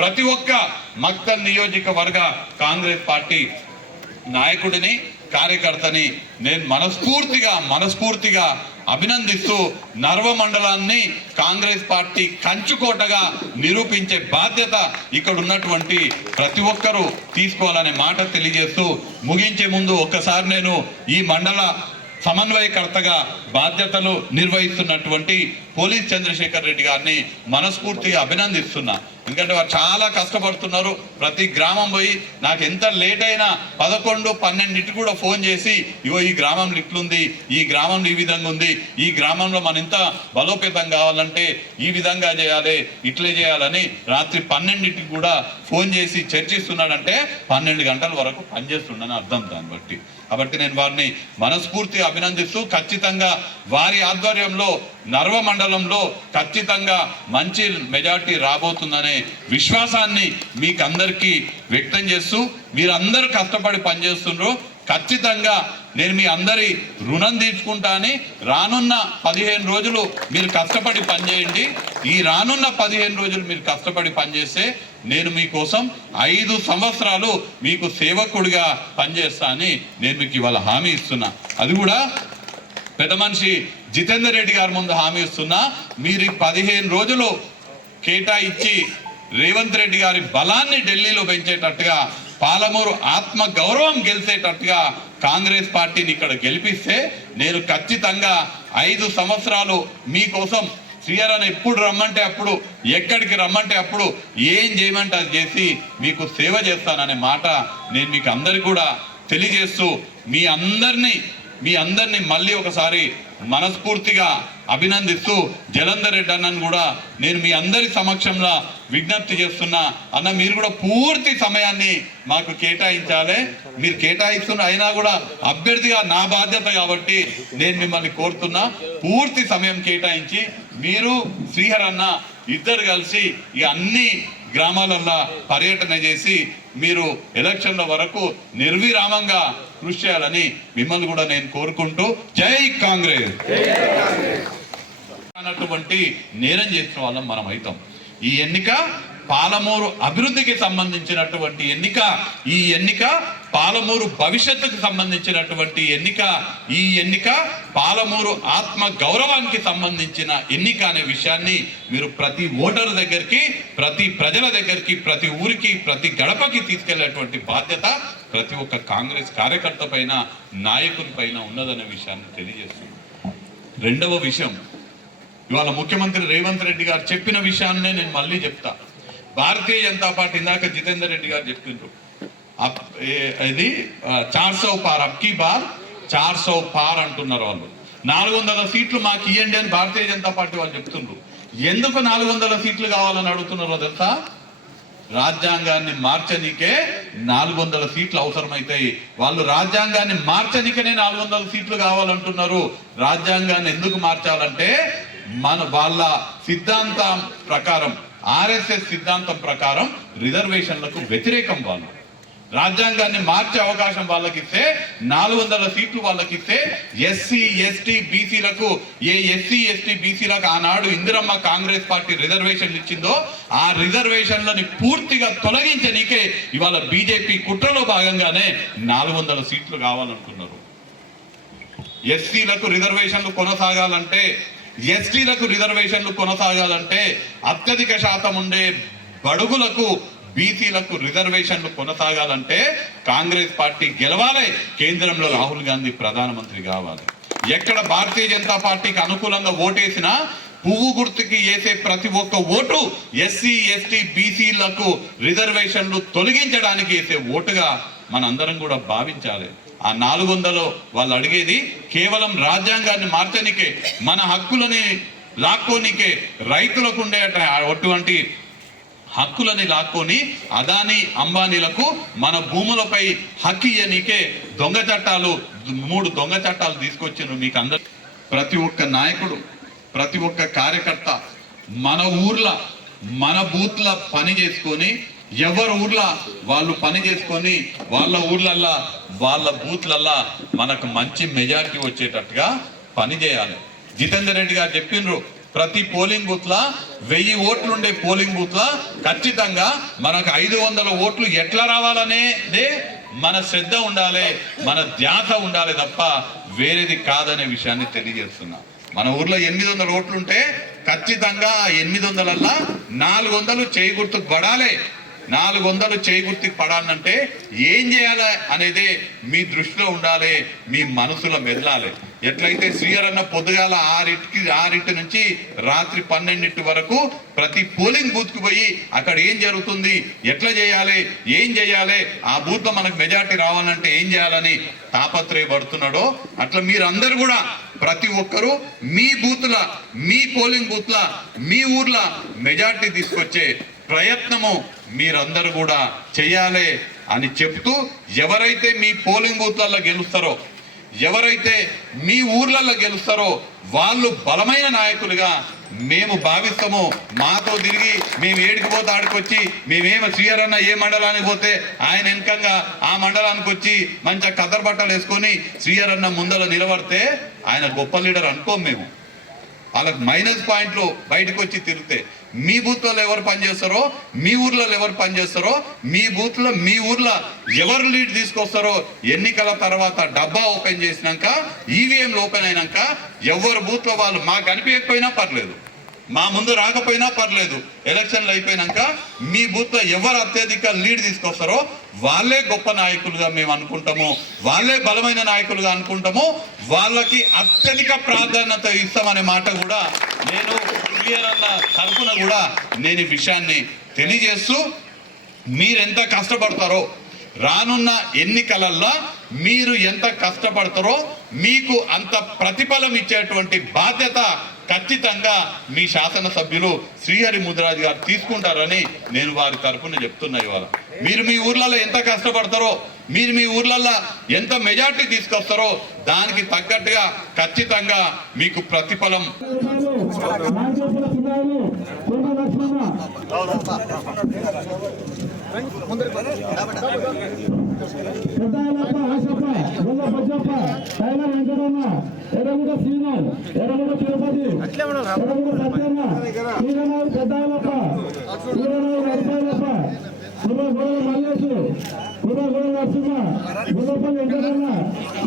ప్రతి ఒక్క మక్తల్ నియోజకవర్గ కాంగ్రెస్ పార్టీ నాయకుడిని కార్యకర్తని నేను మనస్ఫూర్తిగా మనస్ఫూర్తిగా అభినందిస్తూ నర్వ మండలాన్ని కాంగ్రెస్ పార్టీ కంచుకోటగా నిరూపించే బాధ్యత ఇక్కడ ఉన్నటువంటి ప్రతి ఒక్కరూ తీసుకోవాలనే మాట తెలియజేస్తూ ముగించే ముందు ఒక్కసారి నేను ఈ మండల సమన్వయకర్తగా బాధ్యతలు నిర్వహిస్తున్నటువంటి పోలీస్ చంద్రశేఖర్ రెడ్డి గారిని మనస్ఫూర్తిగా అభినందిస్తున్నా. ఎందుకంటే వారు చాలా కష్టపడుతున్నారు. ప్రతి గ్రామం పోయి నాకు ఎంత లేట్ అయినా పదకొండు పన్నెండింటికి కూడా ఫోన్ చేసి ఇగో ఈ గ్రామంలో ఇట్లుంది ఈ గ్రామంలో ఈ విధంగా ఉంది ఈ గ్రామంలో మన ఎంత బలోపేతం కావాలంటే ఈ విధంగా చేయాలి ఇట్లే చేయాలని రాత్రి పన్నెండింటికి కూడా ఫోన్ చేసి చర్చిస్తున్నాడంటే పన్నెండు గంటల వరకు పనిచేస్తుండని అర్థం దాన్ని బట్టి. కాబట్టి నేను వారిని మనస్ఫూర్తిగా అభినందిస్తూ ఖచ్చితంగా వారి ఆధ్వర్యంలో నర్వ మండలంలో ఖచ్చితంగా మంచి మెజార్టీ రాబోతుందనే విశ్వాసాన్ని మీకు అందరికీ వ్యక్తం చేస్తూ మీరందరూ కష్టపడి పనిచేస్తున్నారు ఖచ్చితంగా నేను మీ అందరి రుణం తీర్చుకుంటా అని రానున్న పదిహేను రోజులు మీరు కష్టపడి పనిచేయండి. ఈ రానున్న పదిహేను రోజులు మీరు కష్టపడి పనిచేస్తే నేను మీకోసం ఐదు సంవత్సరాలు మీకు సేవకుడిగా పనిచేస్తా అని నేను మీకు ఇవాళ హామీ ఇస్తున్నా. అది కూడా పెద్ద మనిషి జితేందర్ రెడ్డి గారి ముందు హామీ ఇస్తున్నా. మీరు ఈ పదిహేను రోజులు కేటాయించి రేవంత్ రెడ్డి గారి బలాన్ని ఢిల్లీలో పెంచేటట్టుగా పాలమూరు ఆత్మ గౌరవం గెలిచేటట్టుగా కాంగ్రెస్ పార్టీని ఇక్కడ గెలిపిస్తే నేను ఖచ్చితంగా ఐదు సంవత్సరాలు మీకోసం శ్రీహరన్ ఎప్పుడు రమ్మంటే అప్పుడు ఎక్కడికి రమ్మంటే అప్పుడు ఏం చేయమంటే అది చేసి మీకు సేవ చేస్తాననే మాట నేను మీకు అందరికి కూడా తెలియజేస్తూ మీ అందరినీ మీ అందరినీ మళ్ళీ ఒకసారి మనస్ఫూర్తిగా అభినందిస్తూ జలంధర్ రెడ్డి అన్నను కూడా నేను మీ అందరి సమక్షంలో విజ్ఞప్తి చేస్తున్నా. అన్న మీరు కూడా పూర్తి సమయాన్ని మాకు కేటాయించాలి. మీరు కేటాయిస్తున్న అయినా కూడా అభ్యర్థిగా నా బాధ్యత కాబట్టి నేను మిమ్మల్ని కోరుతున్నా. పూర్తి సమయం కేటాయించి మీరు శ్రీహర్ అన్న ఇద్దరు కలిసి ఈ అన్ని గ్రామాలల్లో పర్యటన చేసి మీరు ఎలక్షన్ల వరకు నిర్విరామంగా కృషి చేయాలని మిమ్మల్ని కూడా నేను కోరుకుంటూ జై కాంగ్రెస్. అన్నటువంటి నేరం చేసిన వాళ్ళం మనం అవుతాం ఈ ఎన్నిక పాలమూరు అభివృద్ధికి సంబంధించినటువంటి ఎన్నిక ఈ ఎన్నిక పాలమూరు భవిష్యత్తుకు సంబంధించినటువంటి ఎన్నిక ఈ ఎన్నిక పాలమూరు ఆత్మ గౌరవానికి సంబంధించిన ఎన్నిక అనే విషయాన్ని మీరు ప్రతి ఓటరు దగ్గరికి ప్రతి ప్రజల దగ్గరికి ప్రతి ఊరికి ప్రతి గడపకి తీసుకెళ్ళేటువంటి బాధ్యత ప్రతి ఒక్క కాంగ్రెస్ కార్యకర్త పైన నాయకుని పైన ఉన్నదనే విషయాన్ని తెలియజేస్తుంది రెండవ విషయం ఇవాళ ముఖ్యమంత్రి రేవంత్ రెడ్డి గారు చెప్పిన విషయాన్నే నేను మళ్ళీ చెప్తా. భారతీయ జనతా పార్టీ ఇందాక జితేందర్ రెడ్డి గారు చెప్పిండ్రు అప్- ఏ- ఇది చార్ సౌ పార్ అబ్కి బార్ చార్ సౌ పార్ అంటున్నారు వాళ్ళు. నాలుగు వందల సీట్లు మాకు ఇవ్వండి అని భారతీయ జనతా పార్టీ వాళ్ళు చెప్తుండ్రు. ఎందుకు నాలుగు వందల సీట్లు కావాలని అడుగుతున్నారో తెలుసా? రాజ్యాంగాన్ని మార్చనికే నాలుగు వందల సీట్లు అవసరమైతాయి. వాళ్ళు రాజ్యాంగాన్ని మార్చనికనే నాలుగు వందల సీట్లు కావాలంటున్నారు. రాజ్యాంగాన్ని ఎందుకు మార్చాలంటే మన వాళ్ళ సిద్ధాంతం ప్రకారం ఆర్ఎస్ఎస్ సిద్ధాంతం ప్రకారం రిజర్వేషన్లకు వ్యతిరేకం వాళ్ళు. రాజ్యాంగాన్ని మార్చే అవకాశం వాళ్ళకి ఇస్తే నాలుగు వందల సీట్లు వాళ్ళకి ఇస్తే ఎస్సీ ఎస్టీ బీసీలకు ఏ ఎస్సీ ఎస్టీ బీసీలకు ఆనాడు ఇందిరమ్మ కాంగ్రెస్ పార్టీ రిజర్వేషన్లు ఇచ్చిందో ఆ రిజర్వేషన్లని పూర్తిగా తొలగించనీకే ఇవాళ బీజేపీ కుట్రలో భాగంగానే నాలుగు వందల సీట్లు కావాలనుకున్నారు. ఎస్సీలకు రిజర్వేషన్లు కొనసాగాలంటే ఎస్టీలకు రిజర్వేషన్లు కొనసాగాలంటే అత్యధిక శాతం ఉండే బడుగులకు బీసీలకు రిజర్వేషన్లు కొనసాగాలంటే కాంగ్రెస్ పార్టీ గెలవాలి. కేంద్రంలో రాహుల్ గాంధీ ప్రధానమంత్రి కావాలి. ఎక్కడ భారతీయ జనతా పార్టీకి అనుకూలంగా ఓటేసినా పువ్వు గుర్తుకి వేసే ప్రతి ఒక్క ఓటు ఎస్సీ ఎస్టీ బీసీలకు రిజర్వేషన్లు తొలగించడానికి వేసే ఓటుగా మనందరం కూడా భావించాలి. ఆ నాలుగు వందలో వాళ్ళు అడిగేది కేవలం రాజ్యాంగాన్ని మార్చనికే మన హక్కులని లాక్కోనికే రైతులకు ఉండే అటువంటి హక్కులని లాక్కొని అదానీ అంబానీలకు మన భూములపై హక్కు ఇయ్యనీకే దొంగ చట్టాలు మూడు దొంగ చట్టాలు తీసుకొచ్చిండ్రు మీకు అందరు. ప్రతి ఒక్క నాయకుడు ప్రతి ఒక్క కార్యకర్త మన ఊర్ల మన బూత్ల పని చేసుకొని ఎవరి ఊర్ల వాళ్ళు పని చేసుకొని వాళ్ళ ఊర్లల్లా వాళ్ళ బూత్లల్లా మనకు మంచి మెజారిటీ వచ్చేటట్టుగా పని చేయాలి. జితేందర్ రెడ్డి గారు చెప్పిండ్రు ప్రతి పోలింగ్ బూత్ లా వెయ్యి ఓట్లు ఉండే పోలింగ్ బూత్ లా ఖచ్చితంగా మనకు ఐదు వందల ఓట్లు ఎట్లా రావాలనేదే మన శ్రద్ధ ఉండాలి మన ధ్యాస ఉండాలి తప్ప వేరేది కాదనే విషయాన్ని తెలియజేస్తున్నా. మన ఊర్లో ఎనిమిది వందల ఓట్లు ఉంటే ఖచ్చితంగా ఎనిమిది వందలల్లా నాలుగు వందలు చేయి గుర్తు పడాలి. నాలుగు వందలు చేకూర్తికి పడాలంటే ఏం చేయాలి అనేది మీ దృష్టిలో ఉండాలి మీ మనసులో మెదలాలి. ఎట్లయితే శ్రీయరన్న పొద్దుగాల ఆరింటికి ఆరింటి నుంచి రాత్రి పన్నెండింటి వరకు ప్రతి పోలింగ్ బూత్కి పోయి అక్కడ ఏం జరుగుతుంది ఎట్లా చేయాలి ఏం చేయాలి ఆ బూత్లో మనకు మెజార్టీ రావాలంటే ఏం చేయాలని తాపత్రయపడుతున్నాడో అట్లా మీరందరూ కూడా ప్రతి ఒక్కరూ మీ బూత్ల మీ పోలింగ్ బూత్ల మీ ఊర్ల మెజార్టీ తీసుకొచ్చే ప్రయత్నము మీరందరూ కూడా చేయాలి అని చెప్తూ ఎవరైతే మీ పోలింగ్ బూత్లలో గెలుస్తారో ఎవరైతే మీ ఊర్లలో గెలుస్తారో వాళ్ళు బలమైన నాయకులుగా మేము భావిస్తాము. మాతో తిరిగి మేము ఏడికి పోతే ఆడికొచ్చి మేమేమి శ్రీహరన్న ఏ మండలానికి పోతే ఆయన వెనకంగా ఆ మండలానికి వచ్చి మంచిగా కదర్ బట్టలు వేసుకొని శ్రీహరన్న ముందర నిలబడితే ఆయన గొప్ప లీడర్ అనుకోం మేము. వాళ్ళకి మైనస్ పాయింట్లు బయటకు వచ్చి తిరిగితే మీ బూత్లలో ఎవరు పనిచేస్తారో మీ ఊర్లో ఎవరు పనిచేస్తారో మీ బూత్లో మీ ఊర్లో ఎవరు లీడ్ తీసుకొస్తారో ఎన్నికల తర్వాత డబ్బా ఓపెన్ చేసినాక ఈవీఎంలు ఓపెన్ అయినాక ఎవరు బూత్లో వాళ్ళు మాకు కనిపించకపోయినా పర్లేదు. మా ముందు రాకపోయినా పర్లేదు. ఎలక్షన్లు అయిపోయినాక మీ బూత్లో ఎవరు అత్యధిక లీడ్ తీసుకొస్తారో వాళ్ళే గొప్ప నాయకులుగా మేము అనుకుంటాము. వాళ్ళే బలమైన నాయకులుగా అనుకుంటాము. వాళ్ళకి అత్యధిక ప్రాధాన్యత ఇస్తామనే మాట కూడా నేను క్లియర్ అన్న తరఫున కూడా నేను ఈ విషయాన్ని తెలియజేస్తూ మీరెంత కష్టపడతారో రానున్న ఎన్నికలల్లో మీరు ఎంత కష్టపడతారో మీకు అంత ప్రతిఫలం ఇచ్చేటువంటి బాధ్యత ఖచ్చితంగా మీ శాసనసభ్యులు శ్రీహరి ముదిరాజు గారు తీసుకుంటారని నేను వారి తరఫున చెప్తున్నా ఇవాళ. మీరు మీ ఊర్లలో ఎంత కష్టపడతారో మీరు మీ ఊర్లలో ఎంత మెజార్టీ తీసుకొస్తారో దానికి తగ్గట్టుగా ఖచ్చితంగా మీకు ప్రతిఫలం పెద్దాయలప్ప ఆశప్ప బజ్జప్ప తైల శ్రీనాథ్ తిరుపతి సత్యన్న పెద్దాయలప్ప మల్లేశు గుర్ర నరసింహ గుర్రపల్లి వెంకటన్న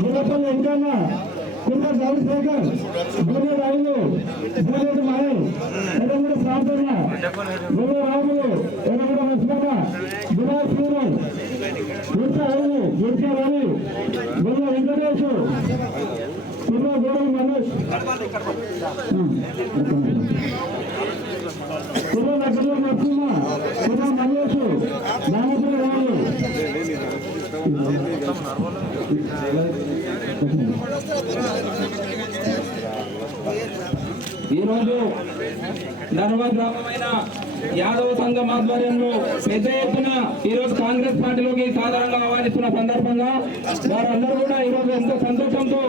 గుర్రపల్లి వెంకన్న కుర్ర చంద్రశేఖర్ గుర్ర రైలు గుర్రెడ్డి మాయల్ ఎర్రగుడ ప్రార్థన గుర్ర రాములు ఎర్రగుడ లక్ష్మణ గుర్ర శ్రీరామ్ గుర్త రవి గుర్త రవి గుర్ర వెంకటేశ్ కుర్ర గోడల మనోజ్ కుర్ర నగర నరసింహ కుర్ర మల్లేశ్ నామపురి రాములు ఈరోజు ధర్మగ్రామమైన యాదవ సంఘం ఆధ్వర్యంలో పెద్ద ఎత్తున ఈరోజు కాంగ్రెస్ పార్టీలోకి సాధారణంగా ఆహ్వానిస్తున్న సందర్భంగా వారందరూ కూడా ఈరోజు ఎంతో సంతోషంతో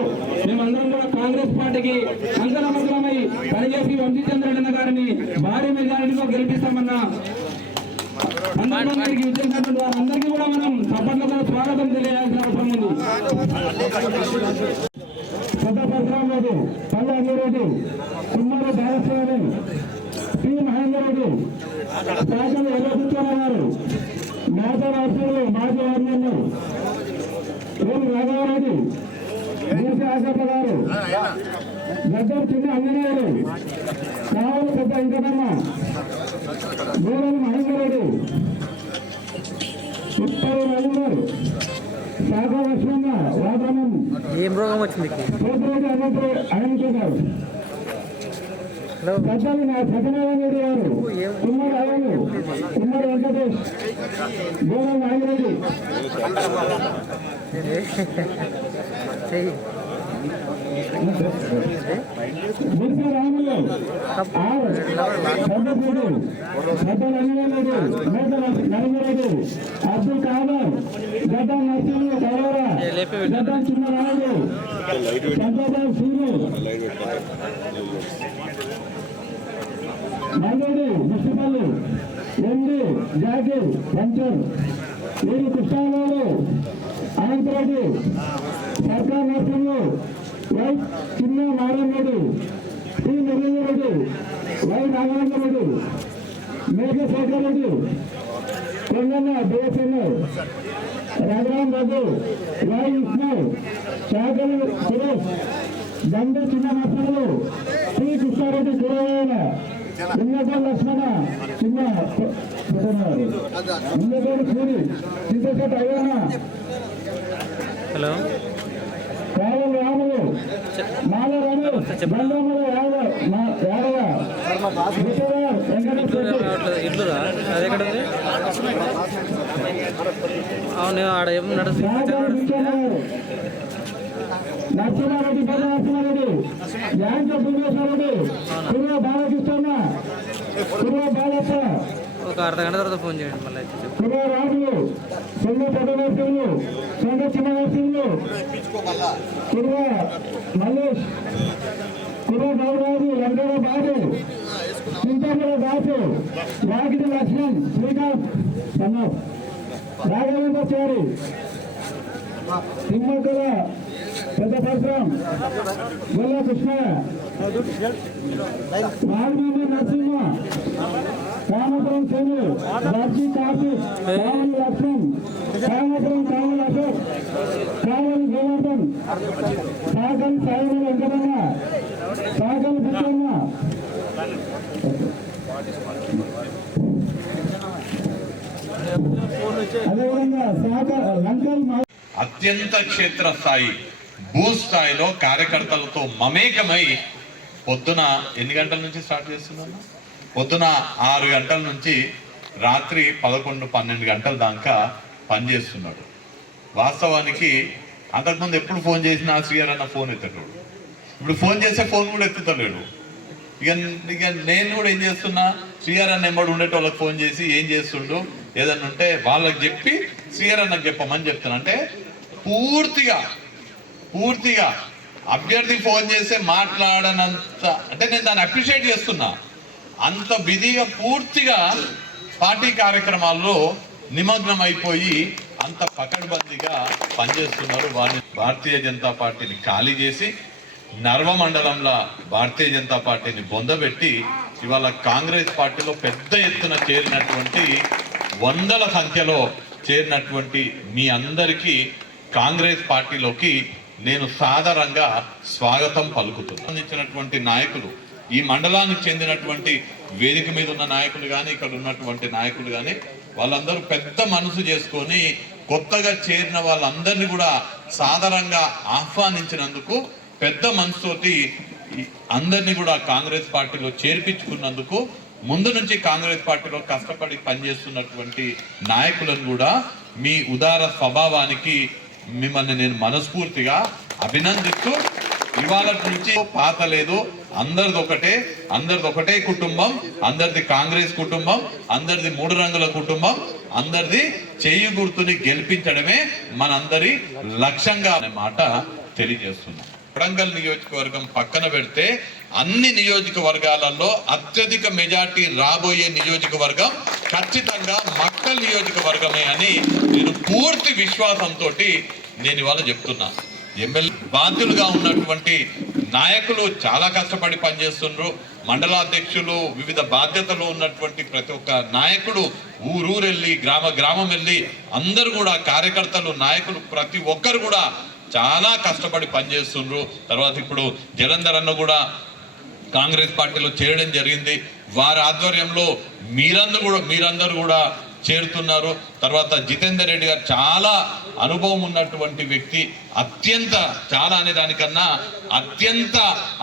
మేమందరం కూడా కాంగ్రెస్ పార్టీకి అంకనమగ్రమై పనిచేసి వంశీచంద్రన్న గారిని భారీ మెజారిటీలో గెలిపిస్తామన్న సందర్భంగా ఇక్కడికి వారందరికీ కూడా మనం చప్పట్లతో స్వాగతం తెలియాల్సిన అవసరం ఉంది. పెద్ద పరిశ్రమ రోజు పల్లె అన్ని రోజు సుమారు దారస్వామి పి మహేందర్ రెడ్డి శాఖలు ఎర్రపుచ్చార గారు మేత రాష్ట్రాలు మాజీ వర్ణంలో ఎం రాఘవరెడ్డి బీసీ ఆశప్ప గారు గద్దర్ చిన్న అంజనేయులు కావలి పెద్ద వెంకటమ్మ గోడల మహేందర్ రెడ్డి రవీందర్ శాఖ లక్ష్మణ వాదనం ఏం రోగం వచ్చింది? అనంతరావు పెద్దలు నా గారు కుమ్మడి అయ్యలు కుమ్మడి వెంకటేష్ గోరం నాగిరెడ్డి. మిర్చి రాములు ఆర్ మేత నరేంద్రెడ్డి అబ్దుల్ కాదర్ గడ్డ నరసింహ వీరి కృష్ణారావు అనంతరాజు సర్కార్ నేతలు Y Chinna Narayanareddy T Narendra Reddy Y Nagendra Reddy Meghashekar Reddy Kondanna BSN Raghuram Raghu Y Ismal Chakali Suresh Danda Chinna Narsalu Sri Krishnareddy Kuragayala Lakshmana Chinna ఉన్నతోడు Suri చింతశెట్టి Ayyanna. Hello. Kavala Ramulu Mala Ramesh Bandrammala Yadava మా- యాదవ. విశ్వనాథ్ వెంకటేశ్వర ఇట్లు రెడ్డి. రావట్లేదు ఇట్లురా అది ఎక్కడ ఉంది? అవును ఆడ ఏం నడుస్తుంది? నరసింహారెడ్డి పెద్ద నరసింహారెడ్డి. యాంక భువనేశ్వరరెడ్డి. కుర్ర బాలకృష్ణ కుర్ర బాలప్ప ఒక అర్ధ గంట తర్వాత ఫోన్ చేయండి మళ్ళీ. కుర్ర రాములు సొంత పెద్ద నరసింహులు. సొంత చిన్న నరసింహులు. కుర్ర మల్లేష్. కుర్ర బాబురాజు వెంకట బాబు. చింతమల దాసు. వాకిటి లక్ష్మణ్ శ్రీకాంత్ సన్నాఫ్ రాఘవేంద్రచారి తిమ్మకల పెద్ద పరశురాం గొల్ల కృష్ణ. వాల్మీకి నరసింహ. కామపురం సేను. రాజీ కార్తీక్ కావలి లక్ష్మణ్. కామపురం కావలి అశోక్. కావలి గోవర్ధన్. సాగల్ సాయి వెంకటన్న సాగల్ బుద్ధన్న అదేవిధంగా సాగర్ లంకల్ అత్యంత క్షేత్రస్థాయి. భూస్థాయిలో కార్యకర్తలతో మమేకమై పొద్దున ఎన్ని గంటల నుంచి స్టార్ట్ చేస్తున్నాను పొద్దున ఆరు గంటల నుంచి రాత్రి పదకొండు పన్నెండు గంటల దాకా పనిచేస్తున్నాడు వాస్తవానికి అంతకుముందు ఎప్పుడు ఫోన్ చేసినా శ్రీయర్ అన్న ఫోన్ ఎత్తడు ఇప్పుడు ఫోన్ చేస్తే ఫోన్ కూడా ఎత్తుతలేడు. ఇక ఇక నేను కూడా ఏం చేస్తున్నా? శ్రీఆర్ఎన్ అన్న ఎంబడి ఉండేటోళ్ళకి ఫోన్ చేసి ఏం చేస్తుండు? ఏదన్నా ఉంటే వాళ్ళకి చెప్పి శ్రీఆర్ఎన్కి చెప్పమని చెప్తున్నా. అంటే పూర్తిగా పూర్తిగా అభ్యర్థి ఫోన్ చేస్తే మాట్లాడనంత అంటే నేను దాన్ని అప్రిషియేట్ చేస్తున్నా. అంత బిజీగా పూర్తిగా పార్టీ కార్యక్రమాల్లో నిమగ్నం అయిపోయి అంత పకడ్బందీగా పనిచేస్తున్నారు వారిని. భారతీయ జనతా పార్టీని ఖాళీ చేసి నర్వ మండలంలో భారతీయ జనతా పార్టీని బొందబెట్టి ఇవాళ కాంగ్రెస్ పార్టీలో పెద్ద ఎత్తున చేరినటువంటి వందల సంఖ్యలో చేరినటువంటి మీ అందరికీ కాంగ్రెస్ పార్టీలోకి నేను సాదరంగా స్వాగతం పలుకుతున్నాను ఇచ్చినటువంటి నాయకులు ఈ మండలానికి చెందినటువంటి వేదిక మీద ఉన్న నాయకులు కానీ ఇక్కడ ఉన్నటువంటి నాయకులు కానీ వాళ్ళందరూ పెద్ద మనసు చేసుకొని కొత్తగా చేరిన వాళ్ళందరినీ కూడా సాదరంగా ఆహ్వానించినందుకు పెద్ద మనసుతోటి అందరినీ కూడా కాంగ్రెస్ పార్టీలో చేర్పించుకున్నందుకు ముందు నుంచి కాంగ్రెస్ పార్టీలో కష్టపడి పనిచేస్తున్నటువంటి నాయకులను కూడా మీ ఉదార స్వభావానికి మిమ్మల్ని నేను మనస్ఫూర్తిగా అభినందిస్తూ ఇవాళ నుంచి పాత లేదు. అందరిది ఒకటే అందరిది ఒకటే కుటుంబం అందరిది కాంగ్రెస్ కుటుంబం అందరిది మూడు రంగుల కుటుంబం అందరిది చేయి గుర్తుని గెలిపించడమే మనందరి లక్ష్యంగా అనే మాట తెలియజేస్తున్నాం. కొడంగల్ నియోజకవర్గం పక్కన పెడితే అన్ని నియోజకవర్గాలలో అత్యధిక మెజార్టీ రాబోయే నియోజకవర్గం ఖచ్చితంగా మక్కల్ నియోజకవర్గమే అని నేను పూర్తి విశ్వాసంతో నేను ఇవాళ చెప్తున్నా. ఎమ్మెల్యే బాధ్యులుగా ఉన్నటువంటి నాయకులు చాలా కష్టపడి పనిచేస్తున్నారు మండలాధ్యక్షులు వివిధ బాధ్యతలు ఉన్నటువంటి ప్రతి ఒక్క నాయకుడు ఊరూరెళ్ళి గ్రామ గ్రామం వెళ్ళి అందరూ కూడా కార్యకర్తలు నాయకులు ప్రతి ఒక్కరు కూడా చాలా కష్టపడి పనిచేస్తుండ్రు. తర్వాత ఇప్పుడు జలంధర్ అన్న కూడా కాంగ్రెస్ పార్టీలో చేరడం జరిగింది. వారి ఆధ్వర్యంలో మీరందరూ కూడా మీరందరూ కూడా చేరుతున్నారు. తర్వాత జితేందర్ రెడ్డి గారు చాలా అనుభవం ఉన్నటువంటి వ్యక్తి. అత్యంత చాలా అనే దానికన్నా అత్యంత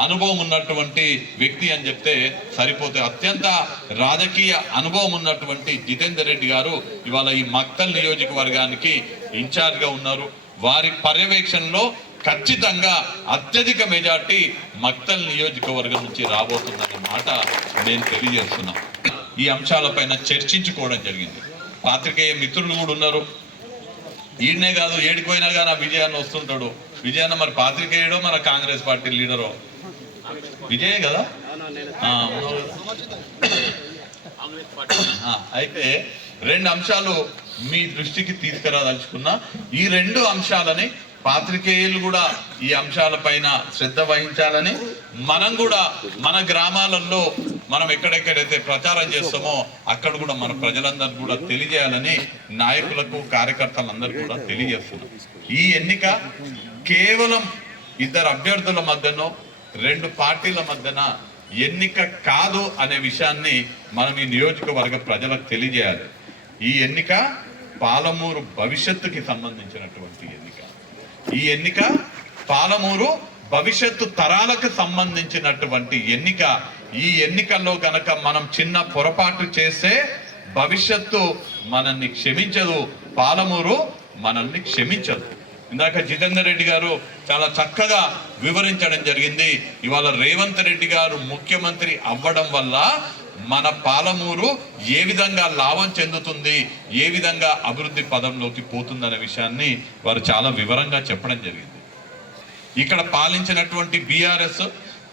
అనుభవం ఉన్నటువంటి వ్యక్తి అని చెప్తే సరిపోతే అత్యంత రాజకీయ అనుభవం ఉన్నటువంటి జితేందర్ రెడ్డి గారు ఇవాళ ఈ మక్తల్ నియోజకవర్గానికి ఇన్ఛార్జ్గా ఉన్నారు. వారి పర్యవేక్షణలో ఖచ్చితంగా అత్యధిక మెజార్టీ మక్తల్ నియోజకవర్గం నుంచి రాబోతుందన్న మాట నేను తెలియజేస్తున్నా. ఈ అంశాలపైన చర్చించుకోవడం జరిగింది. పాత్రికేయ మిత్రులు కూడా ఉన్నారు. ఈయనే కాదు ఏడిపోయినా కానీ ఆ విజయాన్ని వస్తుంటాడు. విజయాన్న మరి పాత్రికేయుడో మన కాంగ్రెస్ పార్టీ లీడరో? విజయే కదా? అయితే రెండు అంశాలు మీ దృష్టికి తీసుకురాదలుచుకున్నా ఈ రెండు అంశాలని పాత్రికేయులు కూడా ఈ అంశాలపైన శ్రద్ధ వహించాలని మనం కూడా మన గ్రామాలలో మనం ఎక్కడెక్కడైతే ప్రచారం చేస్తామో అక్కడ కూడా మన ప్రజలందరూ కూడా తెలియజేయాలని నాయకులకు కార్యకర్తలందరూ కూడా తెలియజేస్తున్నాం ఈ ఎన్నిక కేవలం ఇద్దరు అభ్యర్థుల మధ్యనో రెండు పార్టీల మధ్యన ఎన్నిక కాదు అనే విషయాన్ని మనం ఈ నియోజకవర్గ ప్రజలకు తెలియజేయాలి. ఈ ఎన్నిక పాలమూరు భవిష్యత్తుకి సంబంధించినటువంటి ఎన్నిక. ఈ ఎన్నిక పాలమూరు భవిష్యత్తు తరాలకు సంబంధించినటువంటి ఎన్నిక. ఈ ఎన్నికల్లో గనక మనం చిన్న పొరపాటు చేస్తే భవిష్యత్తు మనల్ని క్షమించదు. పాలమూరు మనల్ని క్షమించదు. ఇందాక జితేందర్ రెడ్డి గారు చాలా చక్కగా వివరించడం జరిగింది. ఇవాళ రేవంత్ రెడ్డి గారు ముఖ్యమంత్రి అవ్వడం వల్ల మన పాలమూరు ఏ విధంగా లాభం చెందుతుంది ఏ విధంగా అభివృద్ధి పదంలోకి పోతుందనే విషయాన్ని వారు చాలా వివరంగా చెప్పడం జరిగింది. ఇక్కడ పాలించినటువంటి బీఆర్ఎస్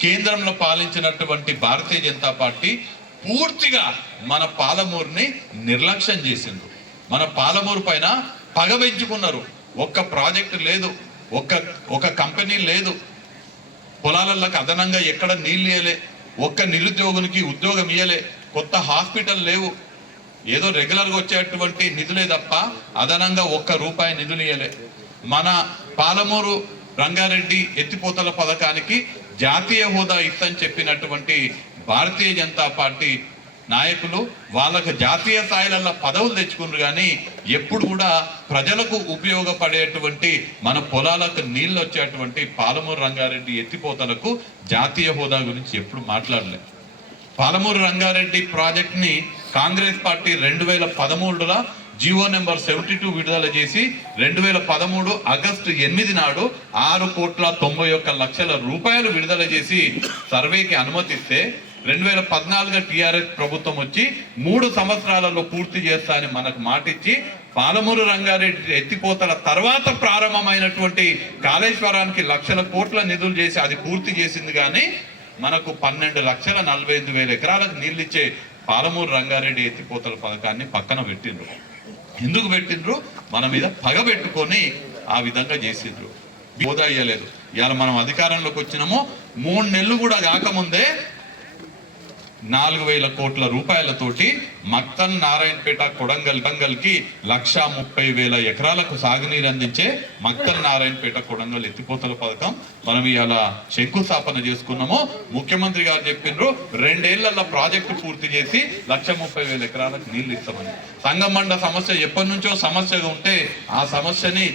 కేంద్రంలో పాలించినటువంటి భారతీయ జనతా పార్టీ పూర్తిగా మన పాలమూరుని నిర్లక్ష్యం చేసిండ్రు మన పాలమూరు పైన పగ పెంచుకున్నారు. ఒక్క ప్రాజెక్టు లేదు ఒక్క ఒక కంపెనీ లేదు. పొలాలకు అదనంగా ఎక్కడ నీళ్ళు వేయలే ఒక్క నిరుద్యోగునికి ఉద్యోగం ఇయ్యలే. కొత్త హాస్పిటల్ లేవు. ఏదో రెగ్యులర్గా వచ్చేటువంటి నిధులే తప్ప అదనంగా ఒక్క రూపాయి నిధులు ఇయ్యలే. మన పాలమూరు రంగారెడ్డి ఎత్తిపోతల పథకానికి జాతీయ హోదా ఇస్తని చెప్పినటువంటి భారతీయ జనతా పార్టీ నాయకులు వాళ్ళకు జాతీయ స్థాయిలలో పదవులు తెచ్చుకున్నారు కానీ ఎప్పుడు కూడా ప్రజలకు ఉపయోగపడేటువంటి మన పొలాలకు నీళ్ళు వచ్చేటువంటి పాలమూరు రంగారెడ్డి ఎత్తిపోతలకు జాతీయ హోదా గురించి ఎప్పుడు మాట్లాడలేదు. పాలమూరు రంగారెడ్డి ప్రాజెక్ట్ని కాంగ్రెస్ పార్టీ రెండు వేల పదమూడులో జియో నెంబర్ సెవెంటీ టూ విడుదల చేసి రెండు వేల పదమూడు ఆగస్టు ఎనిమిది నాడు ఆరు కోట్ల తొంభై ఒక్క లక్షల రూపాయలు విడుదల చేసి సర్వేకి అనుమతిస్తే రెండు వేల పద్నాలుగు టీఆర్ఎస్ ప్రభుత్వం వచ్చి మూడు సంవత్సరాలలో పూర్తి చేస్తా అని మనకు మాటిచ్చి పాలమూరు రంగారెడ్డి ఎత్తిపోతల తర్వాత ప్రారంభమైనటువంటి కాళేశ్వరానికి లక్షల కోట్ల నిధులు చేసి అది పూర్తి చేసింది కానీ మనకు పన్నెండు లక్షల నలభై ఐదు వేల ఎకరాలకు నీళ్ళు ఇచ్చే పాలమూరు రంగారెడ్డి ఎత్తిపోతల పథకాన్ని పక్కన పెట్టిండ్రు. ఎందుకు పెట్టిండ్రు? మన మీద పగ పెట్టుకొని ఆ విధంగా చేసిండ్రు. హోదా ఇయ్యలేదు. ఇవాళ మనం అధికారంలోకి వచ్చినామో. మూడు నెలలు కూడా కాకముందే నాలుగు వేల కోట్ల రూపాయలతోటి మక్తన్ నారాయణపేట కొడంగల్ కొడంగల్ లక్షా లక్ష ముప్పై వేల ఎకరాలకు సాగునీరు అందించే మక్తన్ నారాయణపేట కొడంగల్ ఎత్తిపోతల పథకం మనం ఇవాళ శంకుస్థాపన చేసుకున్నాము. ముఖ్యమంత్రి గారు చెప్పిండ్రు రెండేళ్ళలో ప్రాజెక్టు పూర్తి చేసి లక్ష ముప్పై వేల ఎకరాలకు నీళ్ళు ఇస్తామని. సంగమండ సమస్య ఎప్పటి నుంచో సమస్యగా ఉంటే ఆ సమస్యని